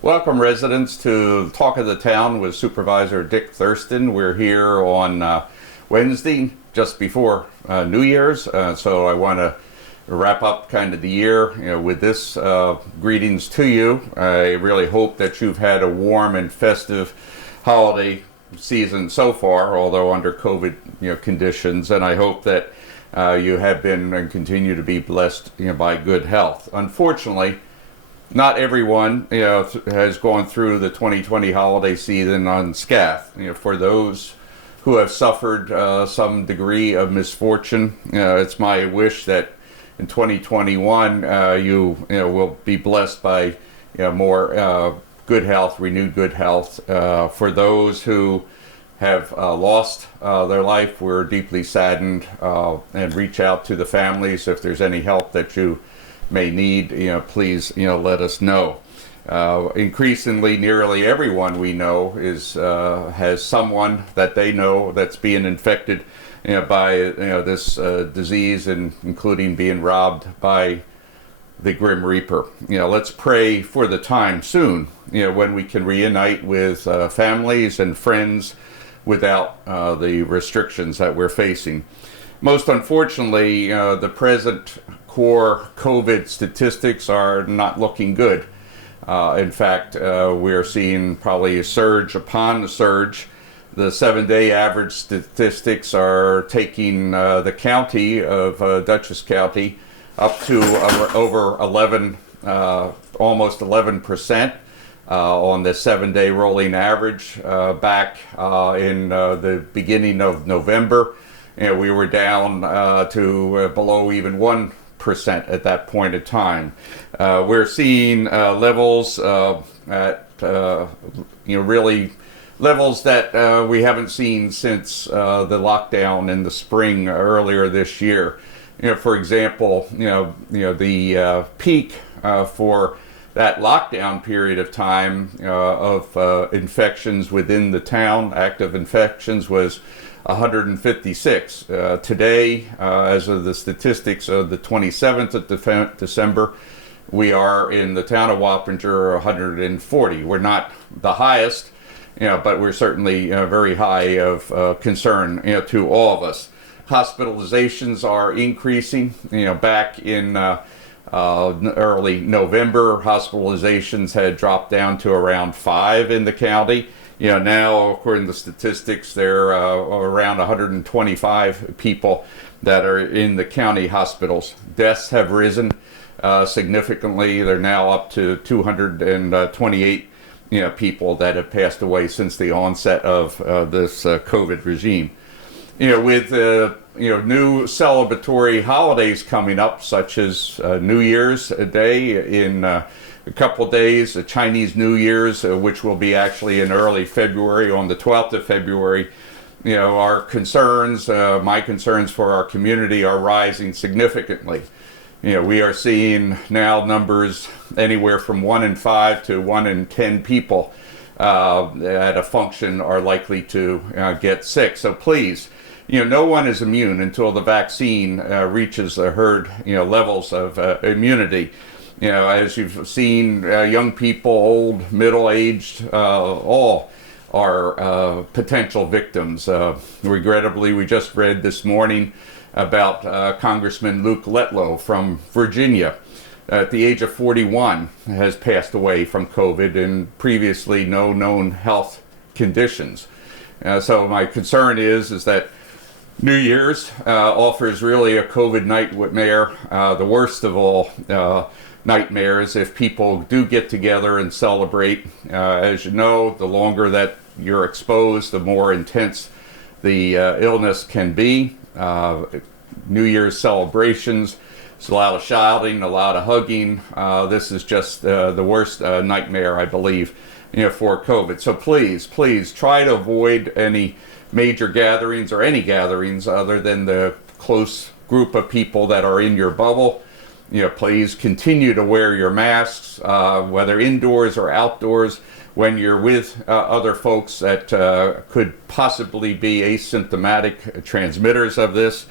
Welcome, residents, to Talk of the Town with Supervisor Dick Thurston. We're here on Wednesday, just before New Year's, so I want to wrap up kind of the year, with this greetings to you. I really hope that you've had a warm and festive holiday season so far, although under COVID conditions, and I hope that you have been and continue to be blessed by good health. Unfortunately, not everyone has gone through the 2020 holiday season unscathed. For those who have suffered some degree of misfortune, it's my wish that in 2021 you will be blessed by more good health, renewed good health. For those who have lost their life, we're deeply saddened, and reach out to the families if there's any help that you may need. Please let us know. Increasingly, nearly everyone we know has someone that they know that's being infected by this disease, and including being robbed by the Grim Reaper. Let's pray for the time soon when we can reunite with families and friends without the restrictions that we're facing. Most unfortunately, the present core COVID statistics are not looking good. In fact, we're seeing probably a surge upon a surge. The 7-day average statistics are taking the county of Dutchess County up to over 11, almost 11% on the 7-day rolling average. Back in the beginning of November, we were down to below even 1% at that point in time. We're seeing levels at really levels that we haven't seen since the lockdown in the spring earlier this year. For example, the peak for that lockdown period of time of infections within the town, active infections, was 156. Today, as of the statistics of the 27th of December, we are in the town of Wappinger 140. We're not the highest, but we're certainly very high of concern to all of us. Hospitalizations are increasing. Back in early November, hospitalizations had dropped down to around 5 in the county. Now, according to statistics, there are around 125 people that are in the county hospitals. Deaths have risen significantly. They're now up to 228 people that have passed away since the onset of this COVID regime. With new celebratory holidays coming up, such as New Year's Day in a couple days, Chinese New Year's, which will be actually in early February, on the 12th of February. Our concerns, my concerns for our community, are rising significantly. We are seeing now numbers anywhere from 1 in 5 to 1 in 10 people at a function are likely to get sick. So please, no one is immune until the vaccine reaches the herd levels of immunity. As you've seen, young people, old, middle-aged, all are potential victims. Regrettably, we just read this morning about Congressman Luke Letlow from Virginia. At the age of 41, has passed away from COVID and previously no known health conditions. So my concern is that New Year's offers really a COVID nightmare, the worst of all nightmares if people do get together and celebrate. As you know, the longer that you're exposed, the more intense the illness can be. New Year's celebrations There's a lot of shouting, a lot of hugging. This is just the worst nightmare, I believe, for COVID. So please try to avoid any major gatherings or any gatherings other than the close group of people that are in your bubble. Please continue to wear your masks, whether indoors or outdoors, when you're with other folks that could possibly be asymptomatic transmitters of this.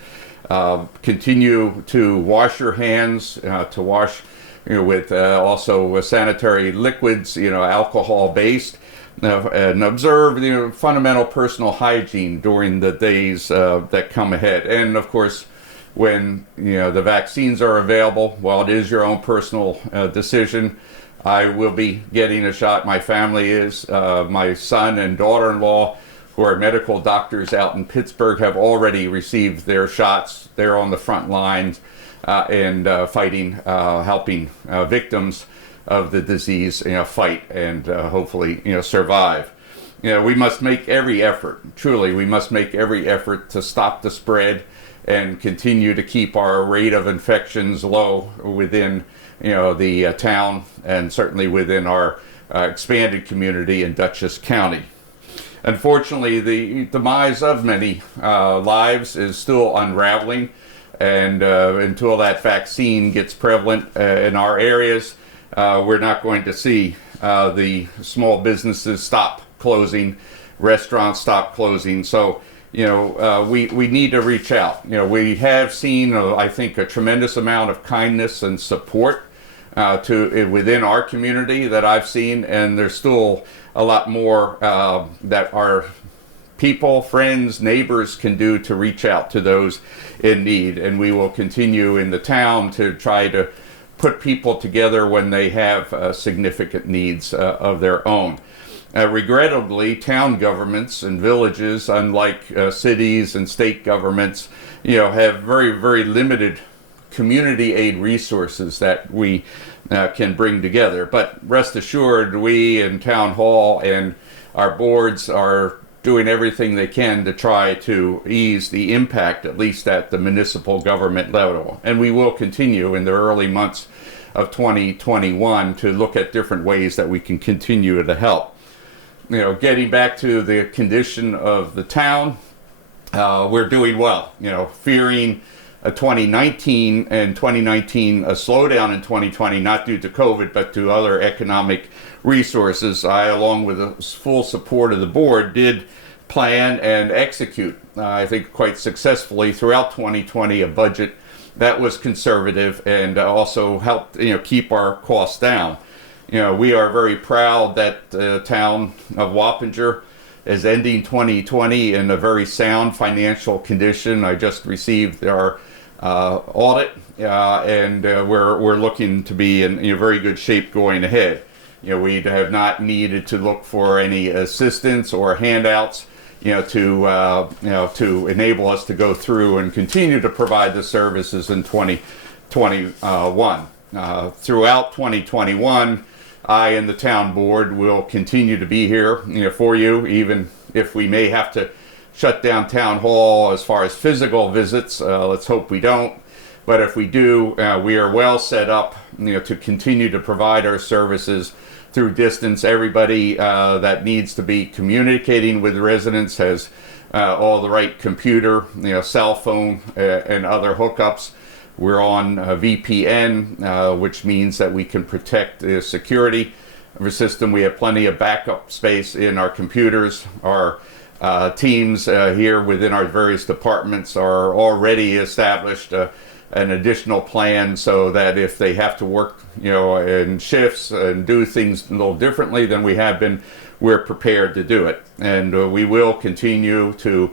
Continue to wash your hands, to wash with also sanitary liquids, alcohol based, and observe fundamental personal hygiene during the days that come ahead. And of course, when the vaccines are available, while it is your own personal decision, I will be getting a shot. My family is. My son and daughter-in-law, who are medical doctors out in Pittsburgh, have already received their shots. They're on the front lines and fighting, helping victims of the disease fight and hopefully survive. We must make every effort, truly, we must make every effort to stop the spread and continue to keep our rate of infections low within the town and certainly within our expanded community in Dutchess County. Unfortunately, the demise of many lives is still unraveling, and until that vaccine gets prevalent in our areas, we're not going to see the small businesses stop closing, restaurants stop closing. So we need to reach out. We have seen, I think, a tremendous amount of kindness and support within our community that I've seen, and there's still a lot more that our people, friends, neighbors can do to reach out to those in need. And we will continue in the town to try to put people together when they have significant needs of their own. Regrettably, town governments and villages, unlike cities and state governments, have very, very limited community aid resources that we can bring together. But rest assured, we in Town Hall and our boards are doing everything they can to try to ease the impact, at least at the municipal government level. And we will continue in the early months of 2021 to look at different ways that we can continue to help. Getting back to the condition of the town, we're doing well. Fearing a 2019 a slowdown in 2020, not due to COVID, but to other economic resources, I, along with the full support of the board, did plan and execute, I think quite successfully throughout 2020, a budget that was conservative and also helped keep our costs down. We are very proud that the town of Wappinger is ending 2020 in a very sound financial condition. I just received our audit, and we're looking to be in very good shape going ahead. We have not needed to look for any assistance or handouts, to enable us to go through and continue to provide the services in 2021. Throughout 2021, I and the town board will continue to be here, for you, even if we may have to shut down Town Hall as far as physical visits. Let's hope we don't. But if we do, we are well set up, to continue to provide our services through distance. Everybody that needs to be communicating with residents has all the right computer, cell phone, and other hookups. We're on VPN, which means that we can protect the security of the system. We have plenty of backup space in our computers. Our teams here within our various departments are already established an additional plan so that if they have to work, in shifts and do things a little differently than we have been, we're prepared to do it. And we will continue to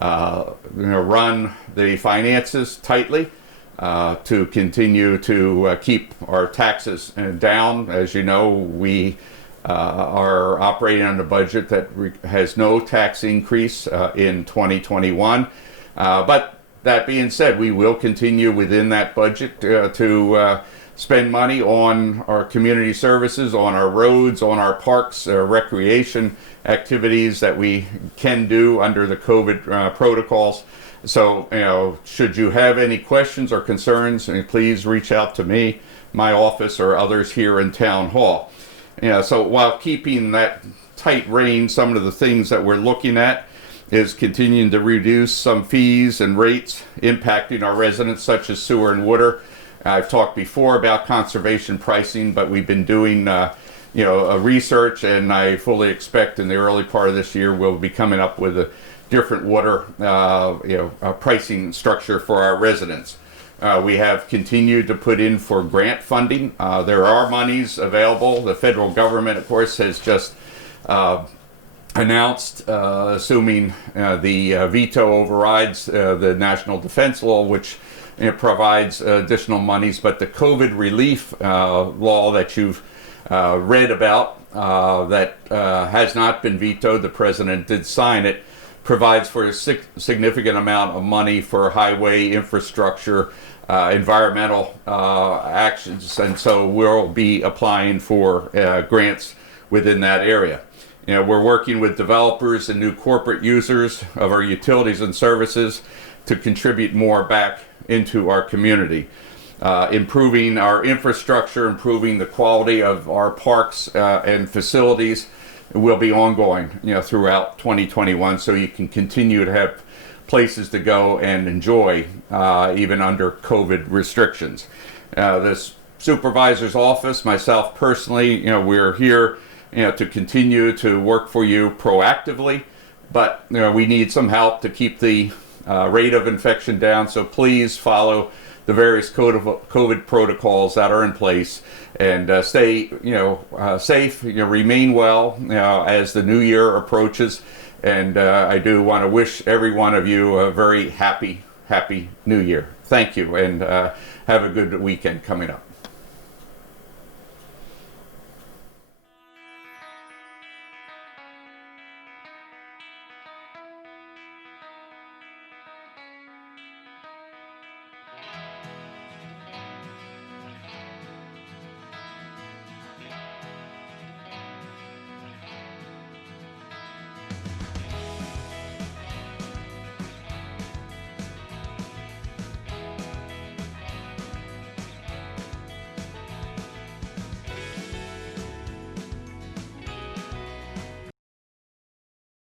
run the finances tightly, to continue to keep our taxes down. As you know, we are operating on a budget that has no tax increase in 2021. But that being said, we will continue within that budget to spend money on our community services, on our roads, on our parks, recreation activities that we can do under the COVID protocols. So, should you have any questions or concerns, please reach out to me, my office, or others here in Town Hall. So while keeping that tight rein, some of the things that we're looking at is continuing to reduce some fees and rates impacting our residents, such as sewer and water. I've talked before about conservation pricing, but we've been doing a research, and I fully expect in the early part of this year we'll be coming up with a different water pricing structure for our residents. We have continued to put in for grant funding. There are monies available. The federal government, of course, has just announced, assuming the veto overrides the National Defense Law, which provides additional monies. But the COVID relief law that you've read about that has not been vetoed, the president did sign it, provides for a significant amount of money for highway infrastructure, environmental actions, and so we'll be applying for grants within that area. We're working with developers and new corporate users of our utilities and services to contribute more back into our community. Improving our infrastructure, improving the quality of our parks and facilities will be ongoing, throughout 2021, so you can continue to have places to go and enjoy, even under COVID restrictions. The supervisor's office, myself personally, we're here, to continue to work for you proactively, but we need some help to keep the rate of infection down. So please follow the various COVID protocols that are in place, and stay safe, remain well as the new year approaches. And I do want to wish every one of you a very happy new year. Thank you, and have a good weekend coming up.